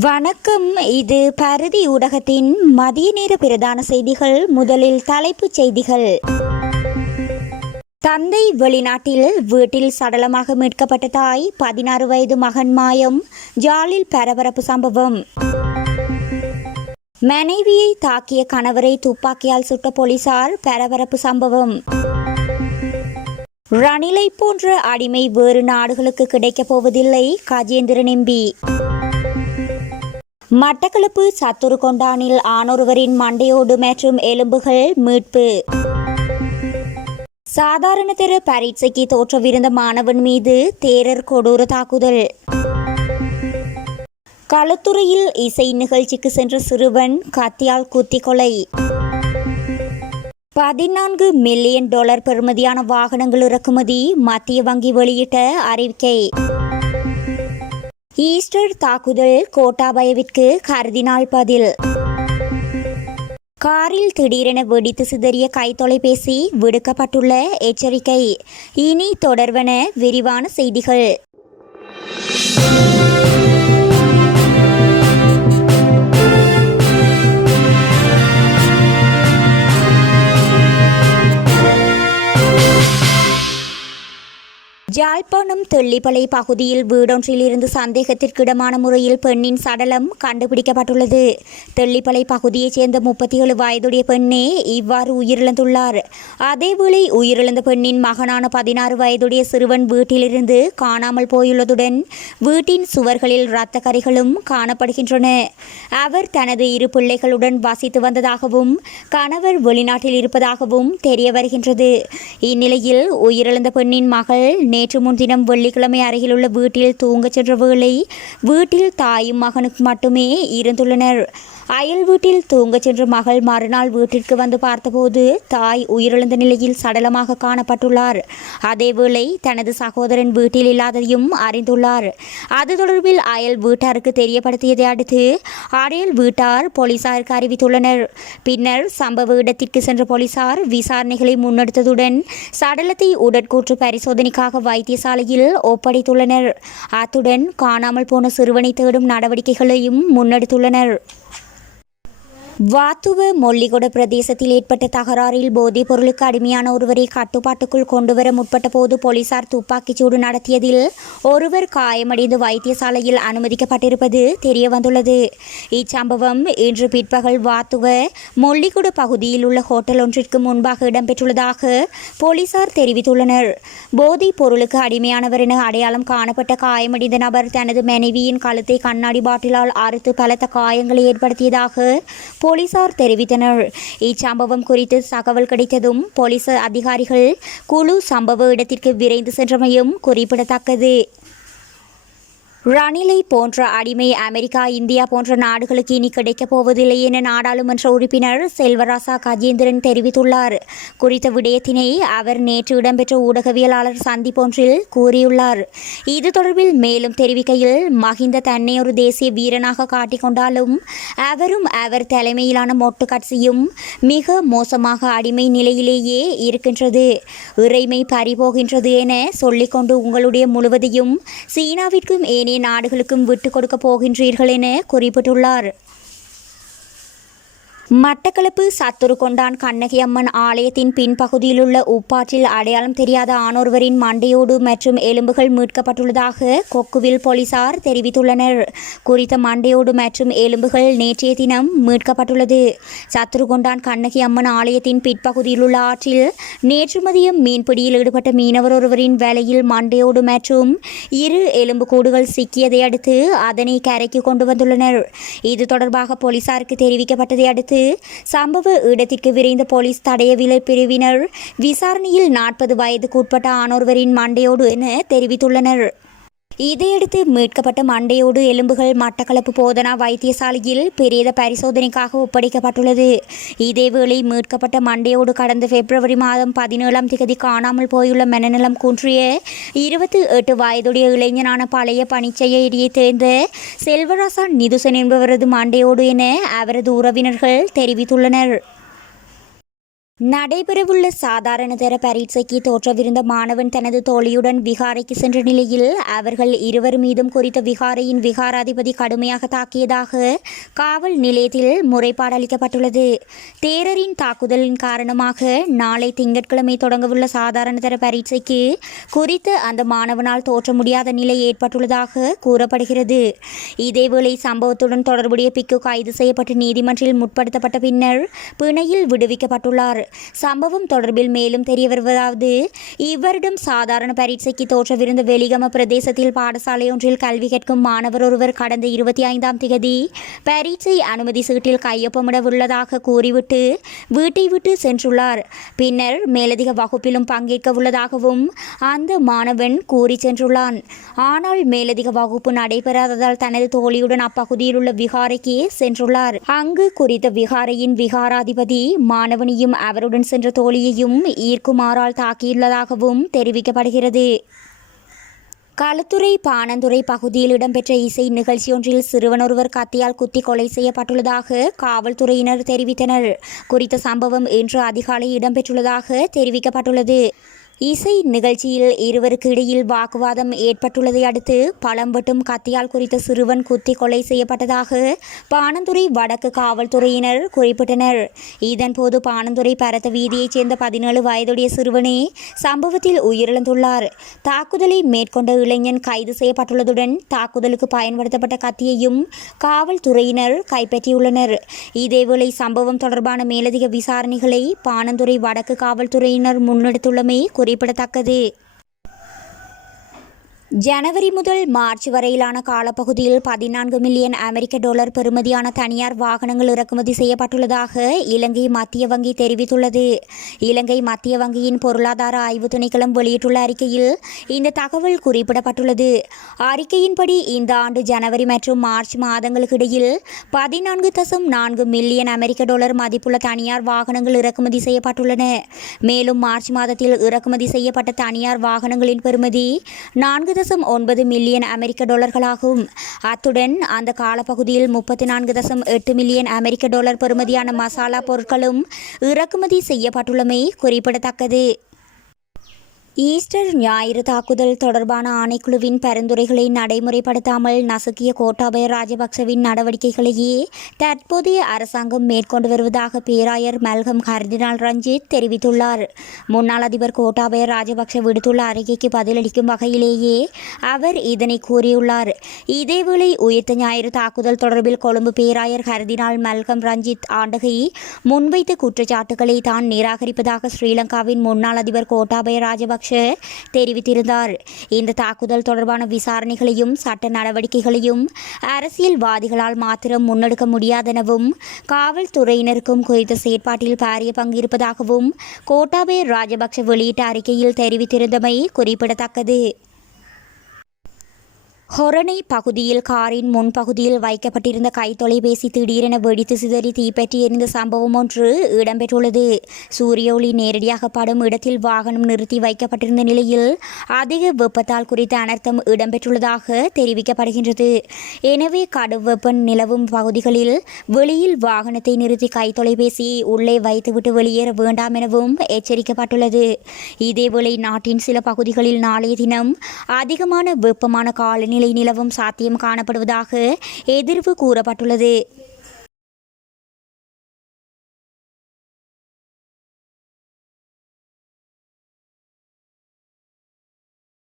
வணக்கம். இது பரதி ஊடகத்தின் மதிய நேர பிரதான செய்திகள். முதலில் தலைப்புச் செய்திகள். தந்தை வெளிநாட்டில், வீட்டில் சடலமாக மீட்கப்பட்ட தாய், 16 வயது மகன் மாயம். ஜாலில் பரபரப்பு சம்பவம். மனைவியை தாக்கிய கணவரை துப்பாக்கியால் சுட்ட போலீசார், பரபரப்பு சம்பவம். ரணிலை போன்ற அடிமை வேறு நாடுகளுக்கு கிடைக்கப் போவதில்லை, கஜேந்திரன் எம்பி. மட்டக்களப்பு சத்துருக்கொண்டானில் ஆணொருவரின் மண்டையோடு மற்றும் எலும்புகள் மீட்பு. சாதாரணதர பரீட்சைக்கு தோற்றவிருந்த மாணவன் மீது தேரர் கொடூர தாக்குதல். களுத்துறையில் இசை நிகழ்ச்சிக்கு சென்ற சிறுவன் கத்தியால் குத்தி கொலை. $14 மில்லியன் பெறுமதியான வாகனங்கள் இறக்குமதி, மத்திய வங்கி வெளியிட்ட அறிவிக்கை. ஈஸ்டர் தாக்குதல், கோட்டாபயவிற்கு கருதினால் பதில். காரில் திடீரென வெடித்து சிதறிய கைத்தொலைபேசி, விடுக்கப்பட்டுள்ள எச்சரிக்கை. இனி தொடர்வன விரிவான செய்திகள். யாழ்ப்பாணம் தெல்லிப்பளை பகுதியில் வீடொன்றில் இருந்து சந்தேகத்திற்கிடமான முறையில் பெண்ணின் சடலம் கண்டுபிடிக்கப்பட்டுள்ளது. தெல்லிப்பளை பகுதியைச் சேர்ந்த 37 வயதுடைய பெண்ணே இவ்வாறு உயிரிழந்துள்ளார். அதேவேளை உயிரிழந்த பெண்ணின் மகனான 16 வயதுடைய சிறுவன் வீட்டிலிருந்து காணாமல் போயுள்ளதுடன் வீட்டின் சுவர்களில் இரத்த கறைகளும் காணப்படுகின்றன. அவர் தனது 2 பிள்ளைகளுடன் வசித்து வந்ததாகவும் கணவர் வெளிநாட்டில் இருப்பதாகவும் தெரிய வருகின்றது. இந்நிலையில் உயிரிழந்த பெண்ணின் மகள் நேற்று முன்தினம் வெள்ளிக்கிழமை அருகிலுள்ள வீட்டில் தூங்கச் சென்ற வேளை வீட்டில் தாயும் மகனுக்கு மட்டுமே இருந்துள்ளனர். அயல் வீட்டில் தூங்கச் சென்ற மகள் மறுநாள் வீட்டிற்கு வந்து பார்த்தபோது தாய் உயிரிழந்த நிலையில் சடலமாக காணப்பட்டுள்ளார். அதேவேளை தனது சகோதரன் வீட்டில் இல்லாததையும் அறிந்துள்ளார். அது தொடர்பில் அயல் வீட்டாருக்கு தெரியப்படுத்தியதை அடுத்து அயல் வீட்டார் போலீசாருக்கு அறிவித்துள்ளனர். பின்னர் சம்பவ இடத்திற்கு சென்ற போலீசார் விசாரணைகளை முன்னெடுத்ததுடன் சடலத்தை உடற்கூற்று பரிசோதனைக்காக வைத்தியசாலையில் ஒப்படைத்துள்ளனர். அத்துடன் காணாமல் போன சிறுவனை தேடும் நடவடிக்கைகளையும் முன்னெடுத்துள்ளனர். வாத்துவ மொல்லிகொட பிரதேசத்தில் ஏற்பட்ட தகராறில் போதைப் பொருளுக்கு அடிமையான ஒருவரை கட்டுப்பாட்டுக்குள் கொண்டுவர முற்பட்ட போது போலீசார் துப்பாக்கிச்சூடு நடத்தியதில் ஒருவர் காயமடைந்து வைத்தியசாலையில் அனுமதிக்கப்பட்டிருப்பது தெரியவந்துள்ளது. இச்சம்பவம் இன்று பிற்பகல் வாத்துவ மொல்லிகொட பகுதியில் உள்ள ஹோட்டல் ஒன்றிற்கு முன்பாக இடம்பெற்றுள்ளதாக போலீசார் தெரிவித்துள்ளனர். போதைப் பொருளுக்கு அடிமையானவர் என அடையாளம் காணப்பட்ட காயமடைந்த நபர் தனது மனைவியின் கழுத்தை கண்ணாடி பாட்டிலால் அறுத்து பலத்த காயங்களை ஏற்படுத்தியதாக போலீசார் தெரிவித்தனர். இச்சம்பவம் குறித்து தகவல் கிடைத்ததும் போலீஸ் அதிகாரிகள் குழு சம்பவ இடத்திற்கு விரைந்து சென்றமையும் குறிப்பிடத்தக்கது. ரணிலை போன்ற அடிமை அமெரிக்கா, இந்தியா போன்ற நாடுகளுக்கு இனி கிடைக்கப் போவதில்லை என நாடாளுமன்ற உறுப்பினர் செல்வராசா கஜேந்திரன் தெரிவித்துள்ளார். குறித்த விடயத்தினை அவர் நேற்று இடம்பெற்ற ஊடகவியலாளர் சந்திப்பொன்றில் கூறியுள்ளார். இது தொடர்பில் மேலும் தெரிவிக்கையில், மஹிந்த தன்னை ஒரு தேசிய வீரனாக காட்டிக்கொண்டாலும் அவரும் அவர் தலைமையிலான மொட்டு கட்சியும் மிக மோசமாக அடிமை நிலையிலேயே இருக்கின்றது, இறைமை பறிபோகின்றது என சொல்லிக்கொண்டு உங்களுடைய முழுவதையும் சீனாவிற்கும் ஏனைய நாடுகளுக்கும் விட்டுக் கொடுக்கப் போகின்றீர்கள் என குறிப்பிட்டுள்ளார். மட்டக்களப்பு சத்துருக்கொண்டான் கண்ணகி அம்மன் ஆலயத்தின் பின்பகுதியில் உள்ள உப்பாற்றில் அடையாளம் தெரியாத ஆணொருவரின் மண்டையோடு மற்றும் எலும்புகள் மீட்கப்பட்டுள்ளதாக கொக்குவில் போலீசார் தெரிவித்துள்ளனர். குறித்த மண்டையோடு மற்றும் எலும்புகள் நேற்றைய தினம் மீட்கப்பட்டுள்ளது. சத்துருக்கொண்டான் கண்ணகி அம்மன் ஆலயத்தின் பிற்பகுதியில் உள்ள ஆற்றில் நேற்று மதியம் மீன்பிடியில் ஈடுபட்ட மீனவர் ஒருவரின் வலையில் மண்டையோடு மற்றும் 2 எலும்புக்கூடுகள் சிக்கியதை அடுத்து அதனை கரைக்கு கொண்டு வந்துள்ளனர். இது தொடர்பாக போலீசாருக்கு தெரிவிக்கப்பட்டதை அடுத்து சம்பவ இடத்திற்கு விரைந்த போலீஸ் தடயவியல் பிரிவினர் விசாரணையில் 40 வயதுக்கு உட்பட்ட ஆணொருவரின் மண்டையோடு என தெரிவித்துள்ளனர். இதையடுத்து மீட்கப்பட்ட மண்டையோடு எலும்புகள் மட்டக்களப்பு போதனா வைத்தியசாலையில் பிரேத பரிசோதனைக்காக ஒப்படைக்கப்பட்டுள்ளது. இதேவேளை மீட்கப்பட்ட மண்டையோடு கடந்த பிப்ரவரி மாதம் 17ஆம் தேதி காணாமல் போயுள்ள மனநலம் குன்றிய 28 வயதுடைய இளைஞனான பழைய பணிச்செயலியைச் சேர்ந்த செல்வராசா நிதுசன் என்பவரது மண்டையோடு என அவரது உறவினர்கள் தெரிவித்துள்ளனர். நடைபெறவுள்ள சாதாரண தர பரீட்சைக்கு தோற்றவிருந்த மாணவன் தனது தோழியுடன் விகாரைக்கு சென்ற நிலையில் அவர்கள் இருவர் மீதும் குறித்த விகாரையின் விகாராதிபதி கடுமையாக தாக்கியதாக காவல் நிலையத்தில் முறைப்பாடு அளிக்கப்பட்டுள்ளது. தேரரின் தாக்குதலின் காரணமாக நாளை திங்கட்கிழமை தொடங்கவுள்ள சாதாரண தர பரீட்சைக்கு குறித்த அந்த மாணவனால் தோற்ற முடியாத நிலை ஏற்பட்டுள்ளதாக கூறப்படுகிறது. இதேவேளை சம்பவத்துடன் தொடர்புடைய பிக்கு கைது செய்யப்பட்டு நீதிமன்றில் முற்படுத்தப்பட்ட பின்னர் பிணையில் விடுவிக்கப்பட்டுள்ளார். சம்பவம் தொடர்பில் மேலும் தெரிய வருவதாவது, இவ்வருடம் சாதாரண பரீட்சைக்கு தோற்றவிருந்த வெலிகம பிரதேசத்தில் பாடசாலை ஒன்றில் கல்வி கற்கும் மாணவர் ஒருவர் கடந்த 25ஆம் திகதி பரீட்சை அனுமதி சீட்டில் கையொப்பமிட உள்ளதாக கூறிவிட்டு வீட்டை விட்டு சென்றுள்ளார். பின்னர் மேலதிக வகுப்பிலும் பங்கேற்க உள்ளதாகவும் அந்த மாணவன் கூறி சென்றுள்ளான். ஆனால் மேலதிக வகுப்பு நடைபெறாததால் தனது தோழியுடன் அப்பகுதியில் உள்ள விகாரைக்கு சென்றுள்ளார். அங்கு குறித்த விகாரையின் விகாராதிபதி மாணவனையும் அவருடன் சென்ற தோழியையும் ஈர்க்குமாறால் தாக்கியுள்ளதாகவும் தெரிவிக்கப்படுகிறது. களுத்துறை பாணந்துறை பகுதியில் இடம்பெற்ற இசை நிகழ்ச்சியொன்றில் சிறுவன் ஒருவர் கத்தியால் குத்தி கொலை செய்யப்பட்டுள்ளதாக காவல்துறையினர் தெரிவித்தனர். குறித்த சம்பவம் இன்று அதிகாலை இடம்பெற்றுள்ளதாக தெரிவிக்கப்பட்டுள்ளது. இசை நிகழ்ச்சியில் இருவருக்கு இடையில் வாக்குவாதம் ஏற்பட்டுள்ளதை அடுத்து பழம் வெட்டும் கத்தியால் குறித்த சிறுவன் குத்தி கொலை செய்யப்பட்டதாக பாணந்துறை வடக்கு காவல்துறையினர் குறிப்பிட்டனர். இதன்போது பாணந்துறை பரத்த வீதியைச் சேர்ந்த 17 வயதுடைய சிறுவனே சம்பவத்தில் உயிரிழந்துள்ளார். தாக்குதலை மேற்கொண்ட இளைஞன் கைது செய்யப்பட்டுள்ளதுடன் தாக்குதலுக்கு பயன்படுத்தப்பட்ட கத்தியையும் காவல்துறையினர் கைப்பற்றியுள்ளனர். இதேவேளை சம்பவம் தொடர்பான மேலதிக விசாரணைகளை பாணந்துறை வடக்கு காவல்துறையினர் முன்னெடுத்துள்ளமை குறிப்பிடத்தக்கது. ஜனவரி முதல் மார்ச் வரையிலான காலப்பகுதியில் 14 மில்லியன் அமெரிக்க டாலர் பெறுமதியான தனியார் வாகனங்கள் இறக்குமதி செய்யப்பட்டுள்ளதாக இலங்கை மத்திய வங்கி தெரிவித்துள்ளது. இலங்கை மத்திய வங்கியின் பொருளாதார ஆய்வு திணைக்களம் வெளியிட்டுள்ள அறிக்கையில் இந்த தகவல் குறிப்பிடப்பட்டுள்ளது. அறிக்கையின்படி இந்த ஆண்டு ஜனவரி மற்றும் மார்ச் மாதங்களுக்கு இடையில் 14.4 மில்லியன் அமெரிக்க டாலர் மதிப்புள்ள தனியார் வாகனங்கள் இறக்குமதி செய்யப்பட்டுள்ளன. மேலும் மார்ச் மாதத்தில் இறக்குமதி செய்யப்பட்ட தனியார் வாகனங்களின் பெறுமதி 4.9 மில்லியன் அமெரிக்க டாலர்களாகும். அத்துடன் அந்த காலப்பகுதியில் 34.8 மில்லியன் அமெரிக்க டாலர் பெறுமதியான மசாலா பொருட்களும் இறக்குமதி செய்யப்பட்டுள்ளமை குறிப்பிடத்தக்கது. ஈஸ்டர் ஞாயிறு தாக்குதல் தொடர்பான ஆணைக்குழுவின் பரிந்துரைகளை நடைமுறைப்படுத்தாமல் நசுக்கிய கோட்டாபய ராஜபக்சவின் நடவடிக்கைகளையே தற்போதைய அரசாங்கம் மேற்கொண்டு வருவதாக பேராயர் மல்கம் கர்தினால் ரஞ்சித் தெரிவித்துள்ளார். முன்னாள் அதிபர் கோட்டாபய ராஜபக்ச விடுத்துள்ள அறிக்கைக்கு பதிலளிக்கும் வகையிலேயே அவர் இதனை கூறியுள்ளார். இதேவேளை உயிர்த்த ஞாயிறு தாக்குதல் தொடர்பில் கொழும்பு பேராயர் கர்தினால் மல்கம் ரஞ்சித் ஆண்டகை முன்வைத்த குற்றச்சாட்டுகளை தான் நிராகரிப்பதாக ஸ்ரீலங்காவின் முன்னாள் அதிபர் கோட்டாபய ராஜபக்ச தெரிவித்திருந்தார். இந்த தாக்குதல் தொடர்பான விசாரணைகளையும் சட்ட நடவடிக்கைகளையும் அரசியல்வாதிகளால் மாத்திரம் முன்னெடுக்க முடியாதெனவும் காவல்துறையினருக்கும் குறித்த செயற்பாட்டில் பாரிய பங்கு இருப்பதாகவும் கோட்டாபய ராஜபக்ச வெளியிட்ட அறிக்கையில் தெரிவித்திருந்தமை குறிப்பிடத்தக்கது. ஹொரணை பகுதியில் காரின் முன்பகுதியில் வைக்கப்பட்டிருந்த கைத்தொலைபேசி திடீரென வெடித்து சிதறி தீப்பற்றி எரிந்த சம்பவம் ஒன்று இடம்பெற்றுள்ளது. சூரிய ஒளி நேரடியாக படும் இடத்தில் வாகனம் நிறுத்தி வைக்கப்பட்டிருந்த நிலையில் அதிக வெப்பத்தால் குறித்த அனர்த்தம் இடம்பெற்றுள்ளதாக தெரிவிக்கப்படுகின்றது. எனவே கடும் வெப்பம் நிலவும் பகுதிகளில் வெளியில் வாகனத்தை நிறுத்தி கைத்தொலைபேசியை உள்ளே வைத்துவிட்டு வெளியேற வேண்டாம் எனவும் எச்சரிக்கப்பட்டுள்ளது. இதேவேளை நாட்டின் சில பகுதிகளில் நாளைய தினம் அதிகமான வெப்பமான காலநிலை நிலவும் சாத்தியம் காணப்படுவதாக எதிர்வு கூறப்பட்டுள்ளது.